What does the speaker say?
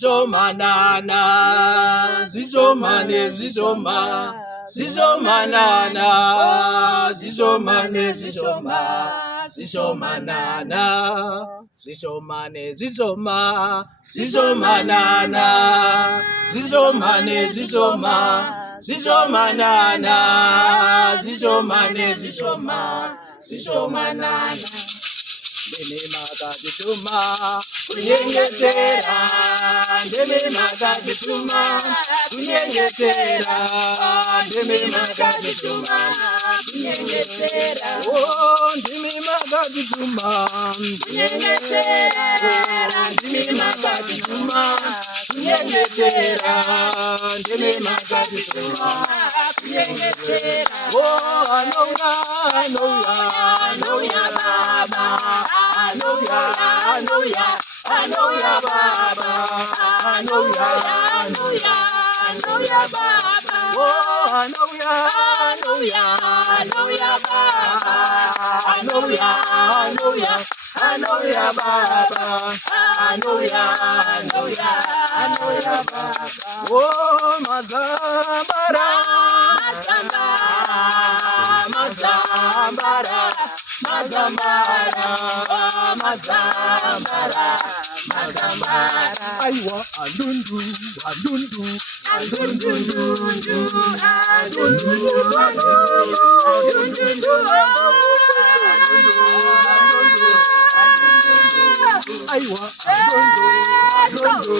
Zizomanana, zizomane, zizomanana, zizomane, zizomanana, zizomane, zizomanana, zizomane, zizomanana, zizomane, zizomanana. Ndimi makajituma kunyengetera, ndimi makajituma kunyengetera, ndimi makajituma kunyengetera, oh ndimi makajituma kunyengetera, ndimi makajituma kunyengetera, ndimi makajituma kunyengetera, oh anoya baba. Hallelujah, Baba. Hallelujah, Baba. Oh, hallelujah, Baba. Hallelujah, Baba. Hallelujah, Baba. Oh, Mazambara. Aywa, alundu. Aywa, alundu.